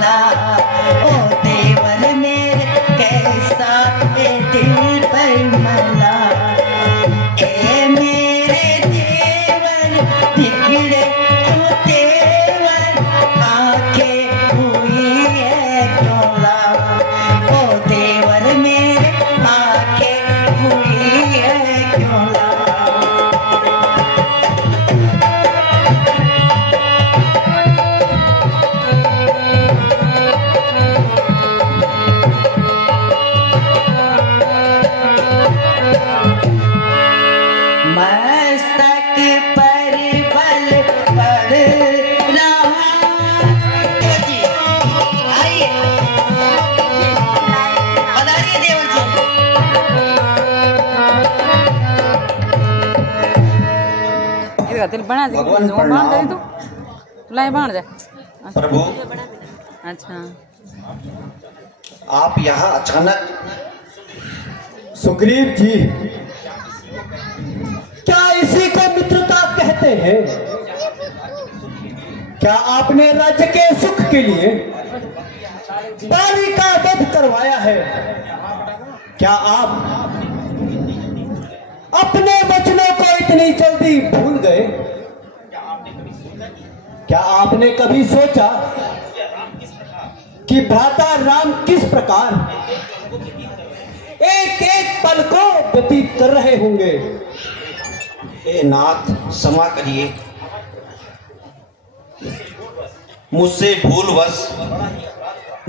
मला। ओ देवर मेरे कैसा है दिल पर मला। ए मेरे देवर बिगड़े तो तेवर आंखें हुई है क्यों लाल। ओ देवर मेरे आंखें हुई है क्यों लाल। मस्तक पर बल पड़ रहा। जी आइए पधारिए देवर जी। इधर तिल बना दे वो बांध दे तू लाई बांध दे। प्रभु अच्छा आप यहाँ अचानक। सुग्रीव जी, क्या इसी को मित्रता कहते हैं? क्या आपने राज्य के सुख के लिए बाली का वध करवाया है? क्या आप अपने वचनों को इतनी जल्दी भूल गए? क्या आपने कभी सोचा कि भ्राता राम किस प्रकार एक एक पल को व्यतीत कर रहे होंगे? ए नाथ क्षमा करिए, मुझसे भूलवश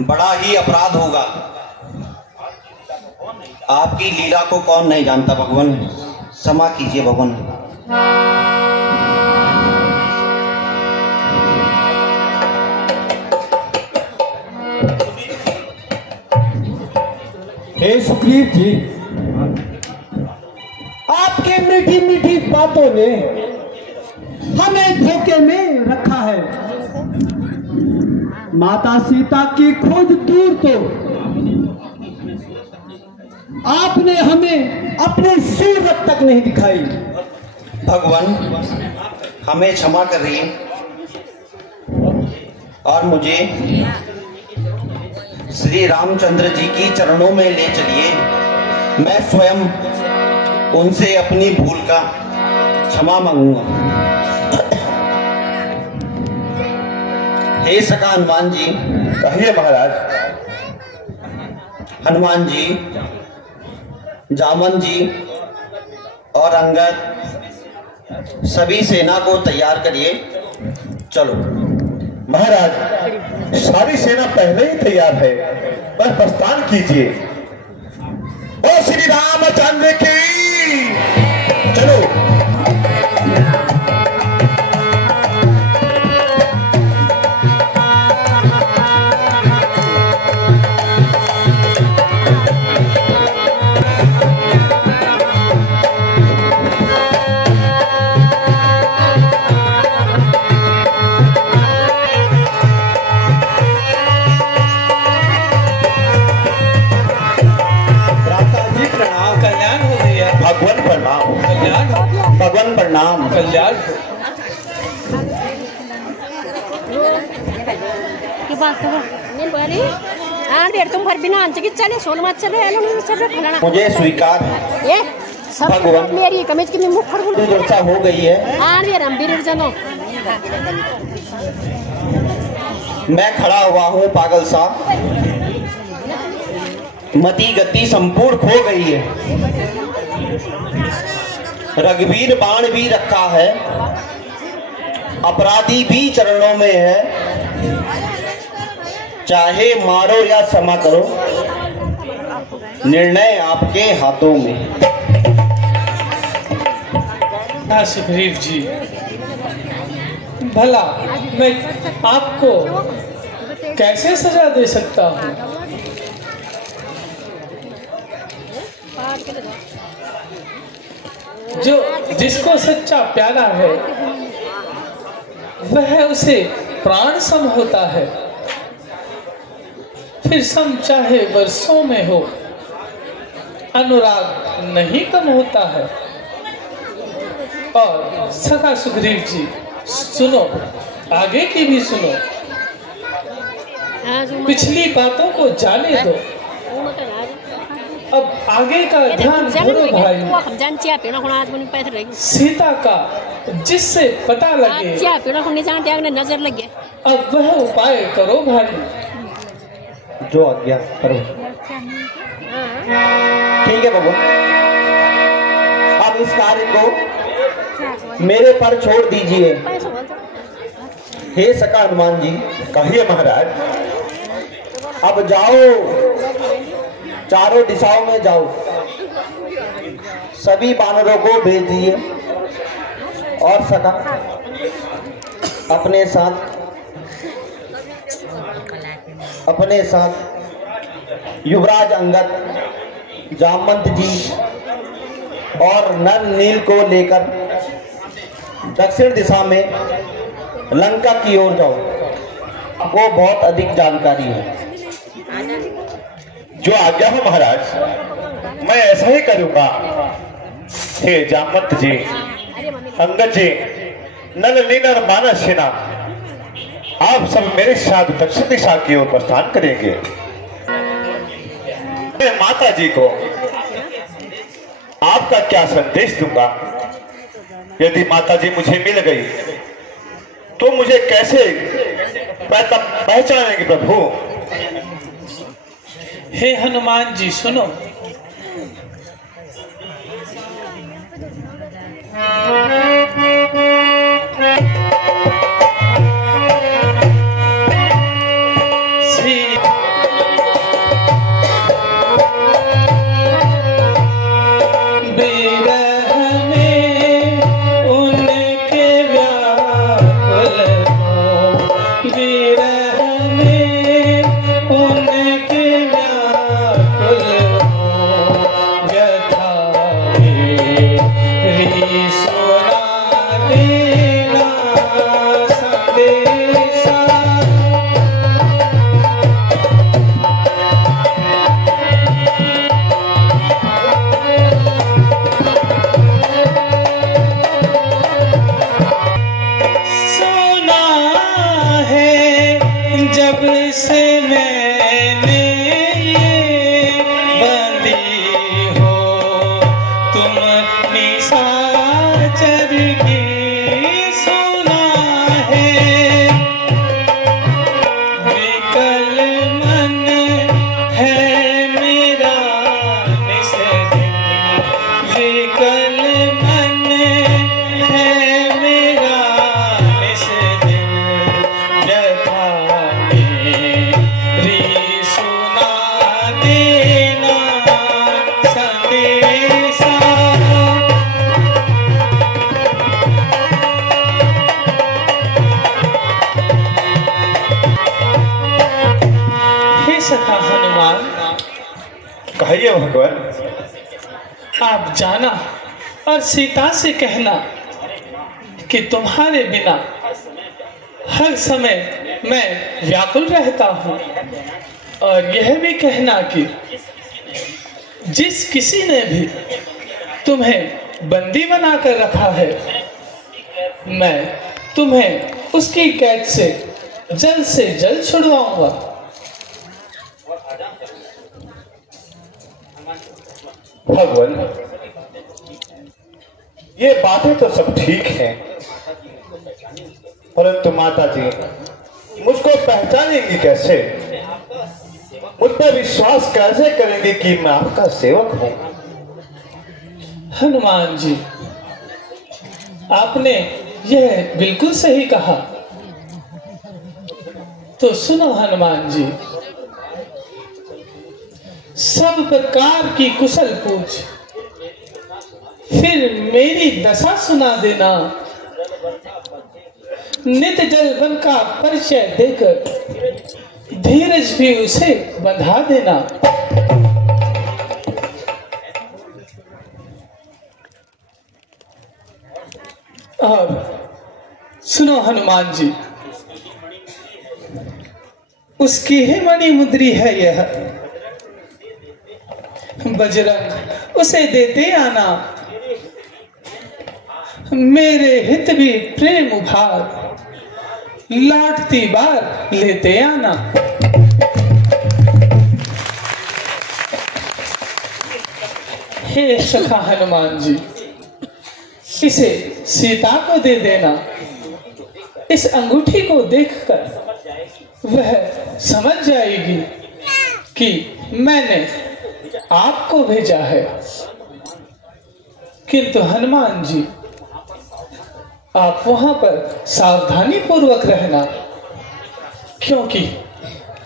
बड़ा ही अपराध होगा। आपकी लीला को कौन नहीं जानता भगवान, क्षमा कीजिए भगवान। हे सुग्रीव जी, आपके मीठी मीठी बातों ने हमें धोखे में रखा है। माता सीता की खोज दूर तो आपने हमें अपनी सूरत तक नहीं दिखाई। भगवान हमें क्षमा करिए और मुझे श्री रामचंद्र जी की चरणों में ले चलिए। मैं स्वयं उनसे अपनी भूल का क्षमा मांगूंगा। हे सखा हनुमान जी। कहिए महाराज। हनुमान जी, जामन जी और अंगद सभी सेना को तैयार करिए, चलो। महाराज सारी सेना पहले ही तैयार है, बस प्रस्थान कीजिए। ओ श्री रामचंद्र की चलो। भगवान प्रणाम। भगवान प्रणाम। कल्याण की बात करो नहीं बोली। हाँ देर तुम घर बिना अंच की चले सोन मत चले खिलाना मुझे स्वीकार है। ये सब भगवान मेरी कमीज की मुख फड़ चर्चा हो गई है। हाँ देर हम बीर जनो मैं खड़ा हुआ हूँ पागल सा, मति गति संपूर्ण खो गई है। रघुवीर बाण भी रखा है, अपराधी भी चरणों में है। चाहे मारो या क्षमा करो, निर्णय आपके हाथों में। सुग्रीव जी, भला मैं आपको कैसे सजा दे सकता हूँ? जो जिसको सच्चा प्यारा है वह उसे प्राण सम होता है, फिर सम चाहे वर्षों में हो, अनुराग नहीं कम होता है। और सखा सुग्रीव जी सुनो, आगे की भी सुनो। पिछली बातों को जाने दो, अब आगे का ध्यान धरो भाई। सीता का जिससे पता लगे नजर लगे, अब वह उपाय करो भाई। जो आज्ञा करो। ठीक है बाबू, अब इस कार्य को मेरे पर छोड़ दीजिए। हे सका हनुमान जी। कहिए महाराज। अब जाओ, चारों दिशाओं में जाओ, सभी वानरों को भेज दिए और सका अपने साथ युवराज अंगद, जामवंत जी और नल नील को लेकर दक्षिण दिशा में लंका की ओर जाओ। आपको बहुत अधिक जानकारी है। जो आज्ञा हो महाराज, मैं ऐसा ही करूंगा। हे जामवंत जी, अंगद जी, नल नील और मानस सेना, आप सब मेरे साथ दक्षिण दिशा की ओर प्रस्थान करेंगे। मैं माता जी को आपका क्या संदेश दूंगा? यदि माता जी मुझे मिल गई तो मुझे कैसे पहचानेंगे प्रभु? हे हनुमान जी सुनो। कहिए भगवान। आप जाना और सीता से कहना कि तुम्हारे बिना हर समय मैं व्याकुल रहता हूँ, और यह भी कहना कि जिस किसी ने भी तुम्हें बंदी बनाकर रखा है, मैं तुम्हें उसकी कैद से जल्द छुड़वाऊंगा। भगवान, ये बातें तो सब ठीक हैं, परंतु माता जी मुझको पहचानेंगी कैसे? मुझ पर विश्वास कैसे करेंगे कि मैं आपका सेवक हूं? हनुमान जी, आपने यह बिल्कुल सही कहा। तो सुनो हनुमान जी, सब प्रकार की कुशल पूछ, फिर मेरी दशा सुना देना। नित जल बन का परिचय देकर धीरज भी उसे बंधा देना। और सुनो हनुमान जी, उसकी ही मणि मुद्री है यह, बजरंग उसे देते आना। मेरे हित भी प्रेम उभार, लौटती बार लेते आना। हे सखा हनुमान जी, इसे सीता को दे देना। इस अंगूठी को देखकर वह समझ जाएगी कि मैंने आपको भेजा है। किंतु हनुमान जी, आप वहां पर सावधानी पूर्वक रहना, क्योंकि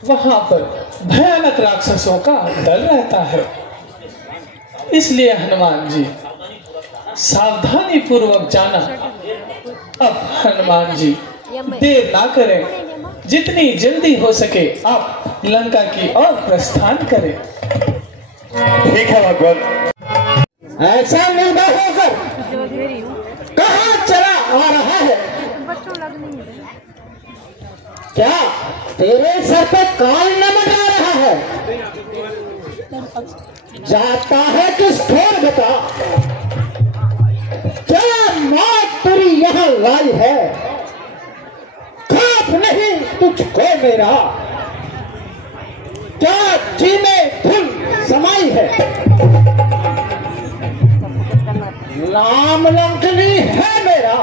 वहां पर भयानक राक्षसों का दल रहता है। इसलिए हनुमान जी सावधानी पूर्वक जाना। अब हनुमान जी देर ना करें, जितनी जल्दी हो सके आप लंका की ओर प्रस्थान करें। ठीक है भगवान। ऐसा निर्भय होकर कहाँ चला आ रहा है? क्या तेरे सर पे काल न मंडरा रहा है? जाता है किस ठोर बता? क्या मौत तेरी यहाँ लाई है? खौफ नहीं तुझको मेरा? क्या जीने धुन समाई है? नाम लंकनी है मेरा,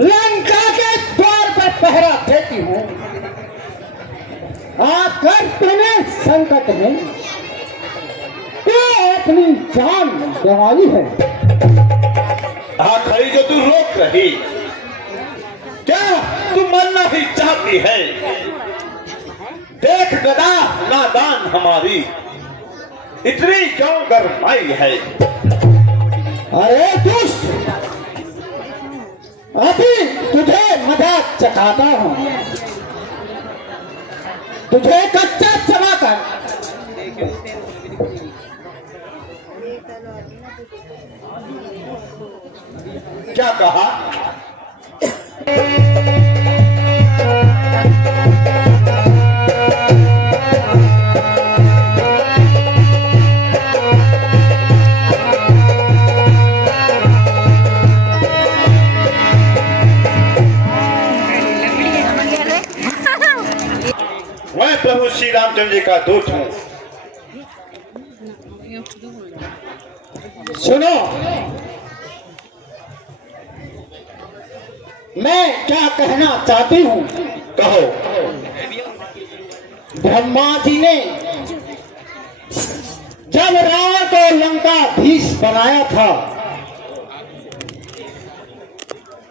लंका के द्वार पर पहरा देती हूँ। आकर तूने संकट में तो अपनी जान गंवाई है। खड़ी जो तू रोक रही, क्या तू मरना ही चाहती है? देख गदा नादान हमारी इतनी क्यों गरमाई है? अरे दुष्ट, अभी तुझे मजाक चखाता हूँ, तुझे कच्चा चबाकर क्या कहा? मैं प्रभु श्री रामचंद्र जी का दूत हूँ। सुनो, मैं क्या कहना चाहती हूँ। कहो। ब्रह्मा जी ने जब रावण को लंकाधीश बनाया था,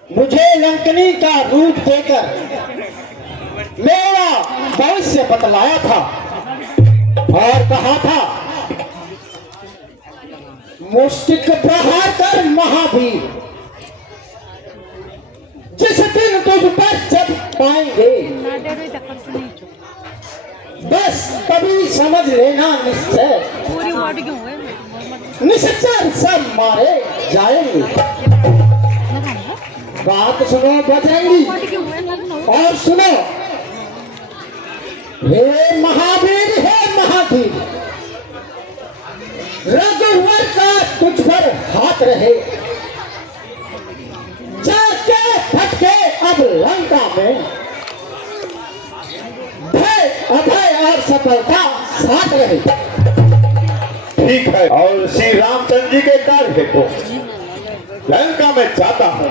मुझे लंकनी का रूप देकर मेरा भविष्य बतलाया था और कहा था, मुष्टिक प्रहार कर महावीर, जिस दिन तुझ पर जब पाएंगे बस तभी समझ लेना निश्चय, निश्चय सब मारे जाएंगे। बात सुनो बजरंगी, और सुनो, हे महावीर, हे महावीर, रघुवर का तुझ पर हाथ रहे, जाके फटके अब लंका में, भय अभय और सफलता साथ रहे। ठीक है, और श्री रामचंद्र जी के कार्य को लंका में जाता हूँ।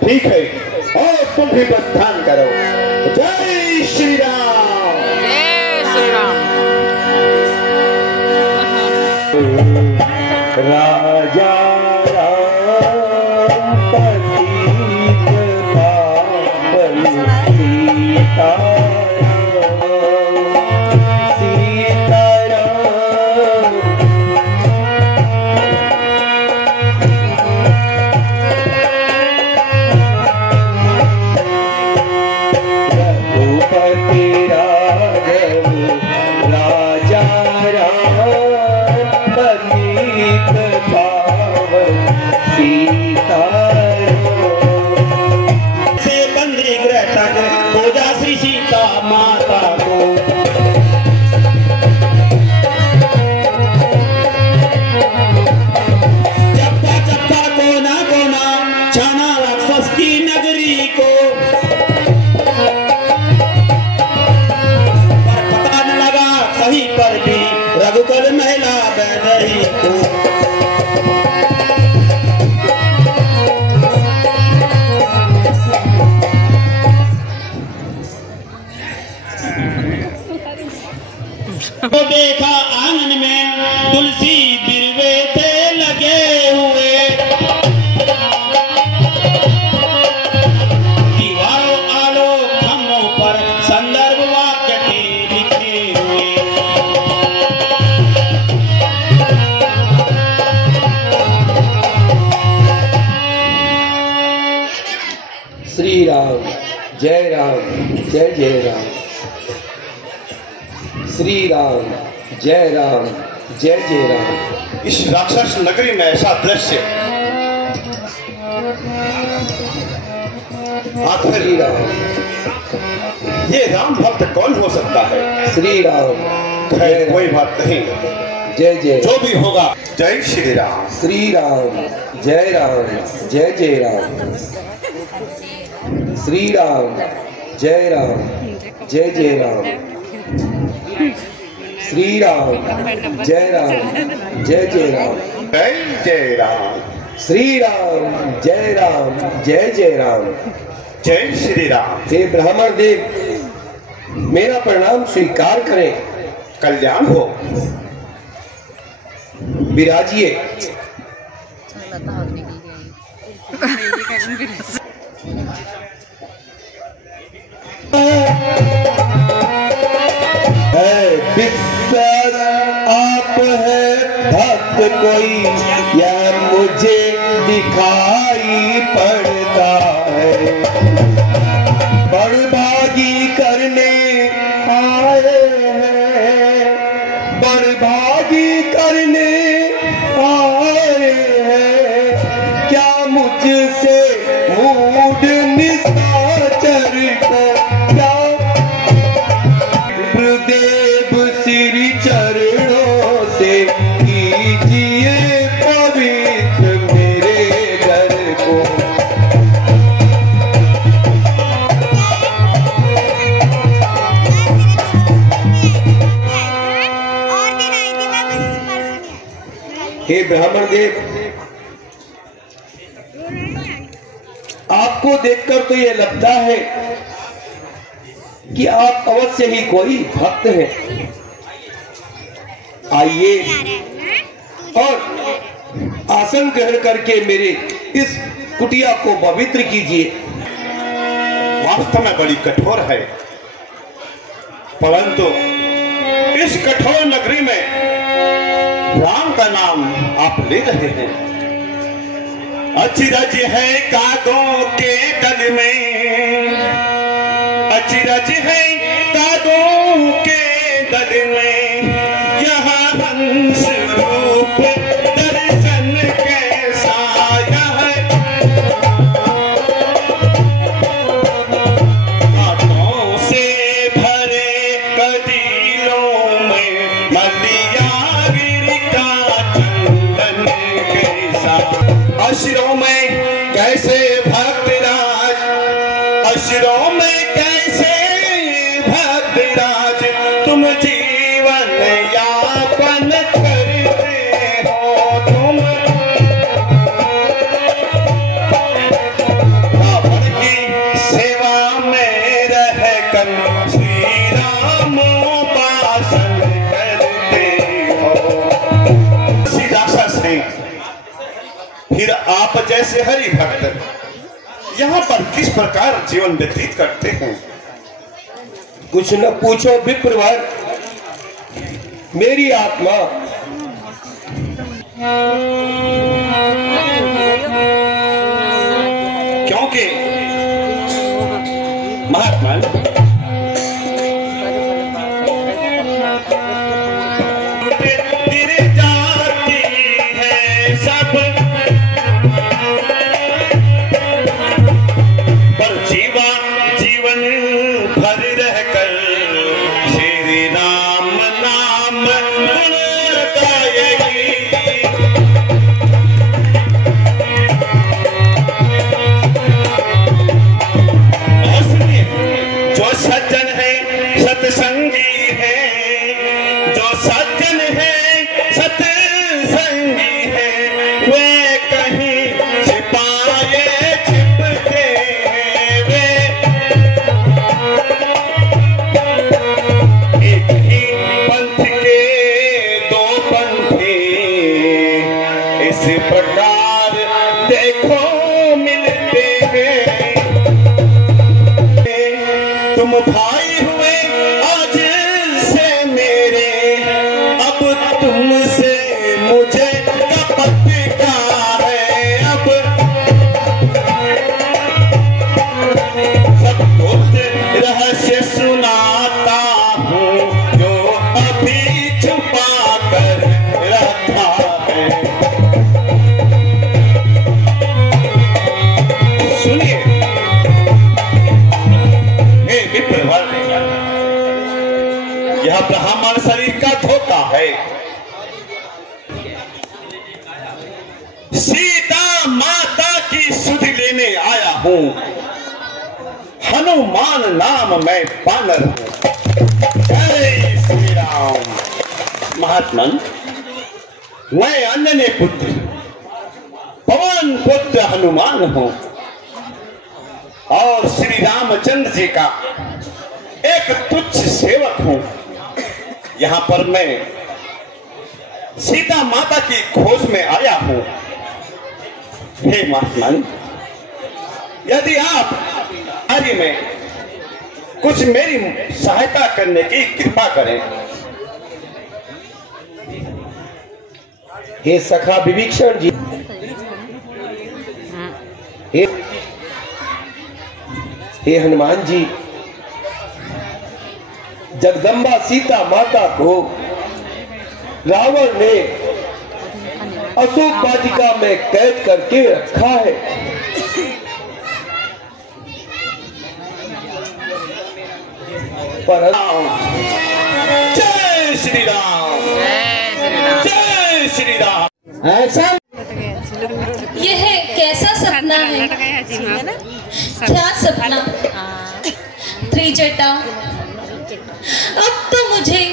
ठीक है, और तुम भी प्रस्थान करो। जय श्री राम। जय श्री राम। राजा राम पतित पावन सीताराम, सीताराम। रघुपति राघव राजा राम पतित पावन सीताराम। से बंदी गृह तक खोजा श्री सीता माता को, चप्पा चप्पा कोना कोना छाना राक्षस की नगरी को, पर पता न लगा कहीं पर भी रघुकुल में तो देखा आंगन में तुलसी बिरवे थे लगे हुए, दीवारों आलो खम्भों पर संदर्भ वाक्य थे लिखे हुए। श्री राम जय राम जय जय राम। श्री राम जय जय राम। इस राक्षस नगरी में ऐसा दृश्य आखिर श्री राम ये राम भक्त कौन हो सकता है? श्री राम खैर कोई बात नहीं, जय जय जो भी होगा जय श्री राम। श्री राम जय जय राम। श्री राम जय जय राम। श्री राम जय जय राम। जय जय राम। श्री राम जय जय राम। जय श्री राम। हे ब्राह्मण देव, मेरा प्रणाम स्वीकार करें। कल्याण हो। विराजिए। विश्वास आप है भक्त कोई, यह मुझे दिखाई पड़ता है। बड़भागी करने आए हैं, बड़भागी करने आए हैं। क्या मुझसे मूड निशाचर को, क्या गुरुदेव श्री चरणों से कीजिए पवित्र मेरे घर को। हे ब्राह्मण देव, आपको देखकर तो ये लगता है कि आप अवश्य ही कोई भक्त हैं। आइए और आसन ग्रहण करके मेरे इस कुटिया को पवित्र कीजिए। वास्तव में बड़ी कठोर है, परंतु इस कठोर नगरी में राम का नाम आप ले रहे हैं। अचिरज है कागों के दल में, अचिरज है कागों के दल में, यहाँ हंस रूप दर्शन कैसा है। हाथों से भरे कदीलों में मलियागिरी का चंदन कैसा। अशरों में कैसे भक्तराज, अशरों में कैसे भक्तराज, तुम जीवन यापन करते हो। तुम रावण की सेवा में रहकर श्री राम उपासन करते हो। श्री राक्षस हैं, फिर आप जैसे हरि भक्त यहाँ पर किस प्रकार जीवन व्यतीत करते हैं? कुछ न पूछो विप्रवर, मेरी आत्मा क्योंकि महात्मा गिर जाती है सब, पर जीवन भर रहकर श्री राम नाम गुण गाएगी। और सुनिए, जो सज्जन है सत्संगी है, जो सज्जन है सत्संगी है, वे कहीं छिपाए छिपते हैं। वे एक ही पंथ नहीं हुए आज से मेरे, अब तुमसे मुझे कपट का है। अब सब कुछ रहस्य सुनाता हूँ जो अभी छुपा कर रखा है। सुनिए हे विप्रवर, यह ब्राह्मण शरीर का धोखा है। सीता माता की सुध लेने आया हूँ, हनुमान नाम मैं बानर हूँ। जय श्री राम। महात्मन, मैं अन्य पुत्र पवन पुत्र हनुमान हूँ और श्री रामचंद्र जी का एक तुच्छ सेवक हूँ। यहाँ पर मैं सीता माता की खोज में आया हूँ। हे महात्मन, यदि आप कार्य में कुछ मेरी सहायता करने की कृपा करें। हे सखा विभीषण जी, हे हनुमान जी, जगदम्बा सीता माता को रावण ने अशोक वाटिका में कैद करके रखा है। जय श्री राम, जय श्री राम। ऐसा यह कैसा सपना है? क्या सपना? त्रिजटा। अब तो मुझे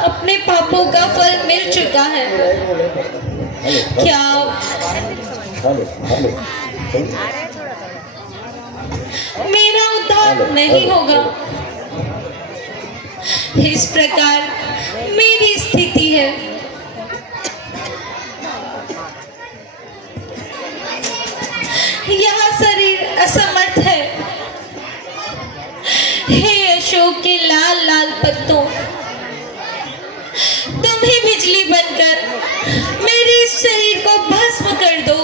अपने पापों का फल मिल चुका है। क्या मेरा उद्धार नहीं होगा? इस प्रकार मेरी स्थिति है। यह शरीर असमर्थ है। हे अशोक के लाल लाल पत्तों, तुम ही बिजली बनकर मेरे इस शरीर को भस्म कर दो।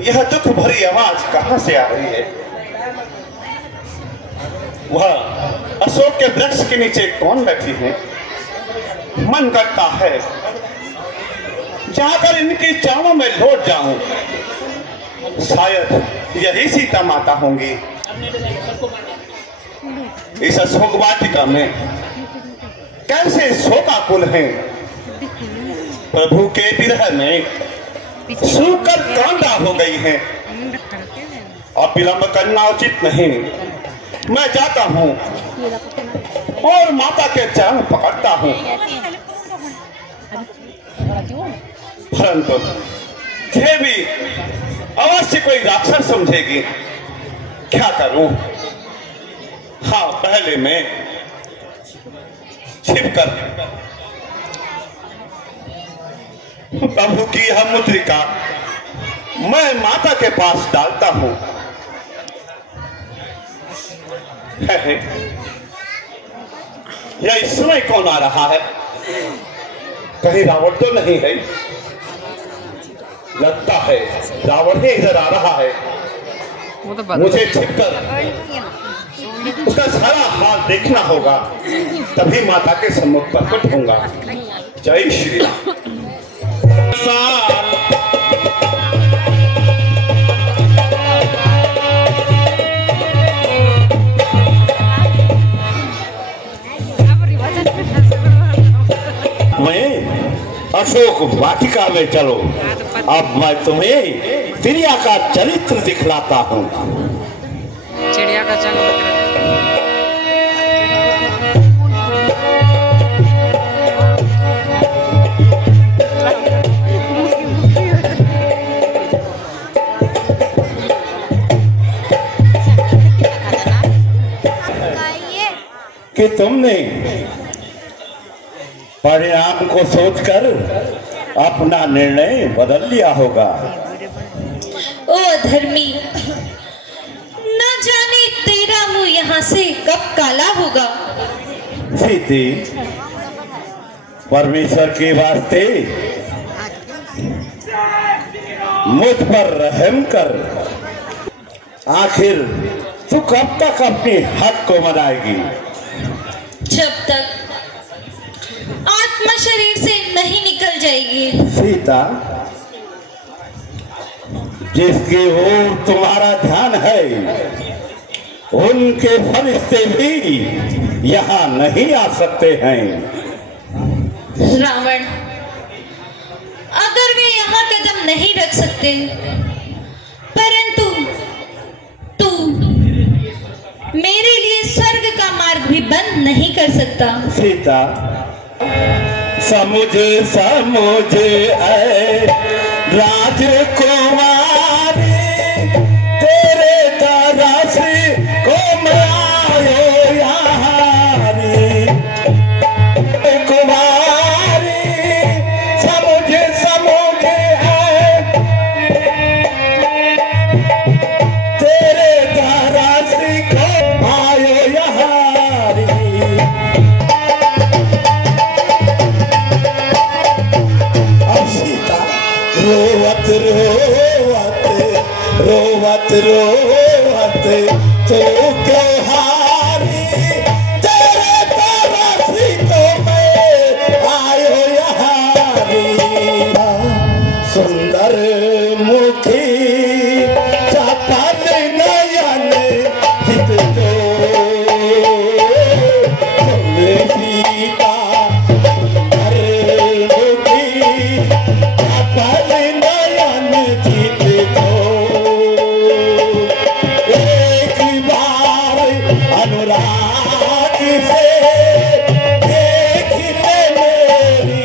यह दुख भरी आवाज कहां से आ रही है? वह अशोक के वृक्ष के नीचे कौन बैठी है? मन करता है जाकर इनके चरणों में लौट जाऊं। शायद यही सीता माता होंगी। इस अशोक वाटिका में कैसे शोकाकुल हैं। प्रभु के विरह में सूकर कांडा हो गई है और विलंब करना उचित नहीं। मैं जाता हूँ और माता के चरण पकड़ता हूँ, परंतु ये भी अवश्य कोई राक्षस समझेगी। क्या करूं? हाँ, पहले मैं छिपकर प्रभु की यह मुद्रिका मैं माता के पास डालता हूं। यह इस समय कौन आ रहा है? कहीं रावण तो नहीं है? लगता है रावण ही इधर आ रहा है। मुझे छिपकर उसका सारा हाल देखना होगा, तभी माता के सम्मुख प्रकट होऊंगा। जय श्री राम। अशोक वाटिका में चलो, अब मैं तुम्हें चिड़िया का चरित्र दिखलाता हूँ। चिड़िया का चरित्र कि तुमने परिणाम को सोचकर अपना निर्णय बदल लिया होगा। ओ अधर्मी, न जाने तेरा मुंह यहाँ से कब काला होगा। सीते, परमेश्वर के वास्ते मुझ पर रहम कर। आखिर तू कब तक अपने हक को मनाएगी? जब तक आत्मा शरीर से नहीं निकल जाएगी। सीता, जिसकी ओर तुम्हारा ध्यान है उनके फरिश्ते भी यहाँ नहीं आ सकते हैं। रावण, अगर वे यहाँ कदम नहीं रख सकते, परंतु तू मेरे लिए स्वर्ग का मार्ग भी बंद नहीं कर सकता। सीता, समझ समझ ऐ राजकुमारी, तेरे तरस को मैं आयो यहाँ रे। कुमारी समझ समझ ऐ तेरे तरस को आयो यहाँ रे। रोवत रोवत रोवत रोवत तो क्यों हारी, तेरे तरसी तो मैं आयो यहाँ रे। सुंदर मुखी चपल नयन चित तो सीता, सुंदर मुखी चपल नयन चित तो एक बार अनुराग से देख ले मेरी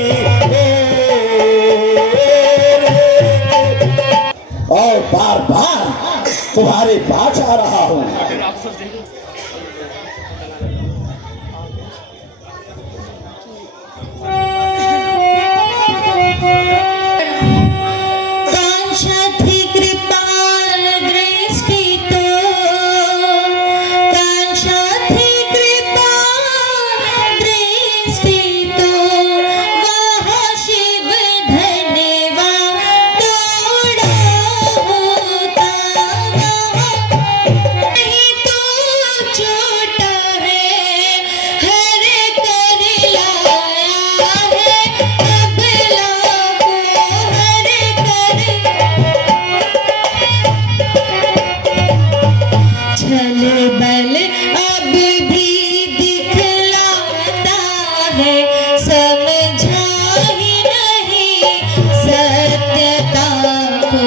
और बार बार तुम्हारे पास आ रहा हूँ। कांक्षा थी कृपाल दृष्टि तो, कांक्षा थी कृपाल दृष्टि तो, वहाँ शिव धन्यवाद तोड़ा होता। नहीं तो छोटा है, हर कर लाया है, अबला को हर कर। छल बल अब भी दिखलाता है, समझा ही नहीं सत्यता को।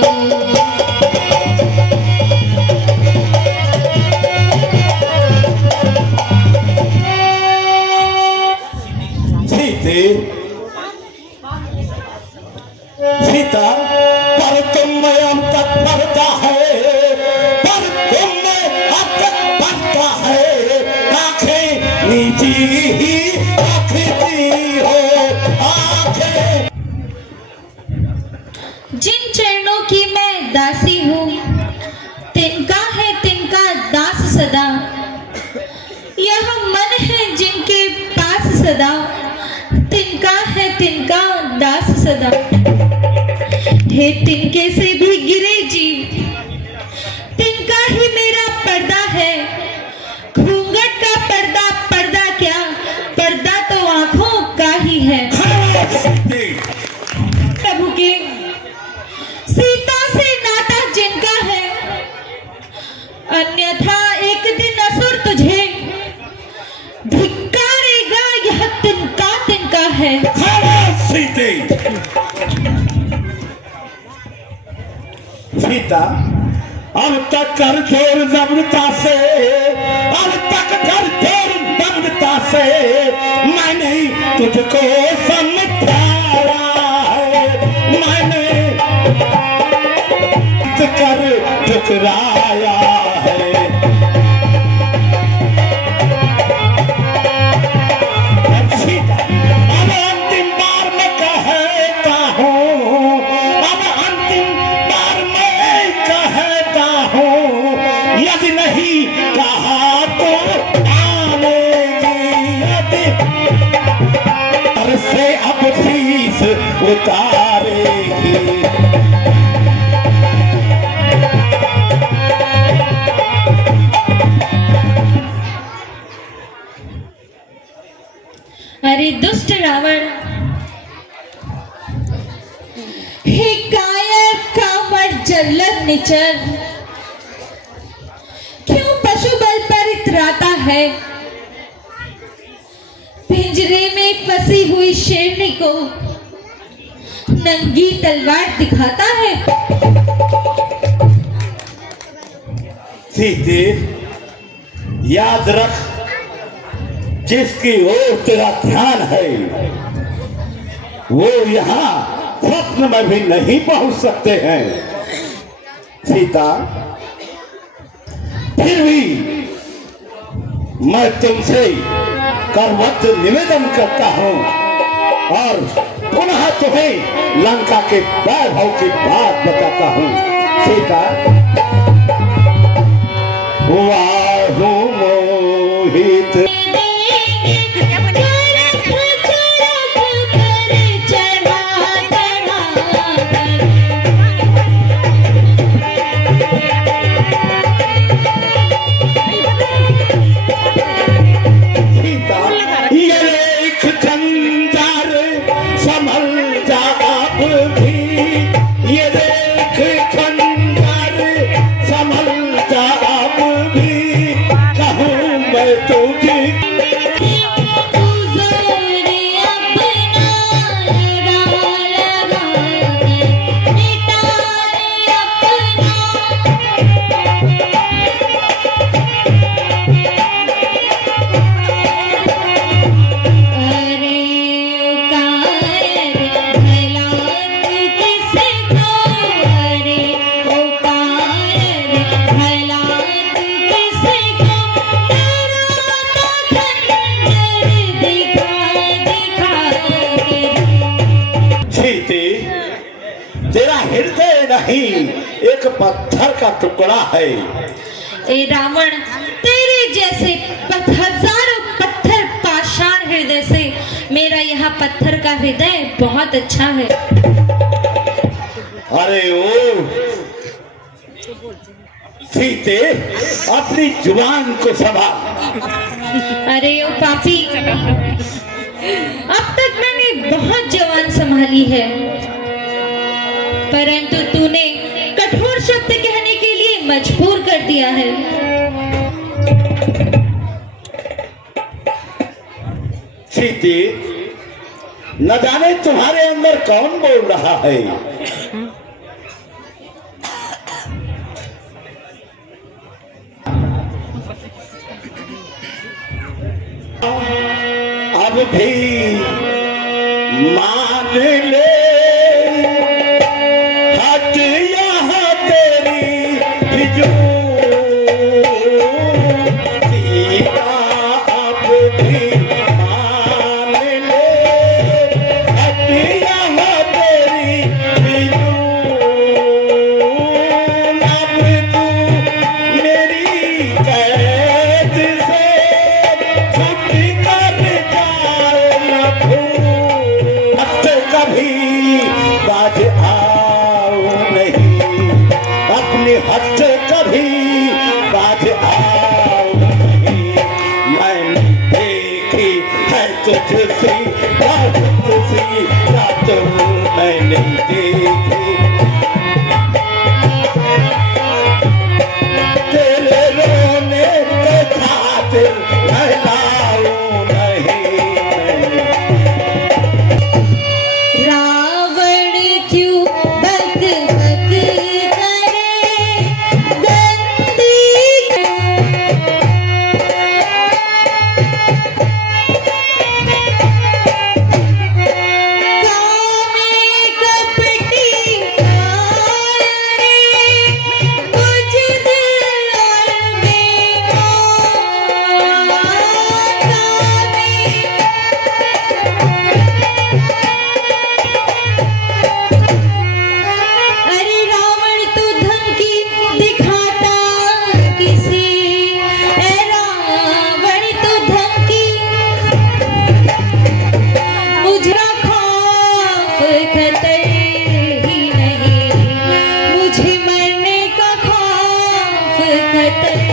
सीते, सीता, पर तुम में अब तक पड़ता है, पर तुम में अब तक पड़ता है। आंखें नीची ही रखती हो, आंखें। जिन चरणों की मैं दासी हूँ, तिनका है तिनका दास सदा। यह मन है जिनके पास सदा, तिनका है तिनका दास सदा। हे तिनके से भी गिरे जीव, तिनका ही मेरा पर्दा है। घूंघट का पर्दा पर्दा क्या, पर्दा तो आंखों का ही है। प्रभु के सीता से नाता जिनका है, अन्यथा एक दिन असुर तुझे धिक्कारेगा। यह तिनका तिनका है। सीता, अब तक कर जोर जबरता से, अब तक कर जोर जबरता से मैंने तुझको समझाया है। मैंने कर ठुकराया है। उतारेगी। अरे दुष्ट रावण, हे कायर कामर जल्लद निचर, क्यों पशु बल पर इतराता है? पिंजरे में फंसी हुई शेरनी को नंगी तलवार दिखाता है। सीते, याद रख, जिसकी ओर तेरा ध्यान है वो यहाँ स्वप्न में भी नहीं पहुंच सकते हैं। सीता, फिर भी मैं तुमसे करवत निवेदन करता हूँ और पुनः तुम्हें लंका के वैभव की बात बताता हूँ। सीता, वाहु मोहित नहीं, एक पत्थर का टुकड़ा है। ए रावण, तेरे जैसे हजारों पत्थर पाषाण हृदय से मेरा यह पत्थर का हृदय बहुत अच्छा है। अरे ओ सीते, अपनी जुबान को संभाल। अरे ओ पापी, अब तक मैंने बहुत जुबान संभाली है, परंतु तूने कठोर शब्द कहने के लिए मजबूर कर दिया है। सीते, न जाने तुम्हारे अंदर कौन बोल रहा है। अब भी मान ले, हट यहाँ तेरी सीता, अब भी मान ले, हट यहाँ तेरी अब तू मेरी कैद से छुट कर जाए न भूल, कभी बाज आओ नहीं, अपने हट कभी बाज आओ नहीं। मैंने देखी है तुझसे बहुत सी रातों, मैंने देखी तेरे रोने के खातिर नहलाऊं नहीं। रावण क्यों बक बक करे गंदी, कामी कपटी खतर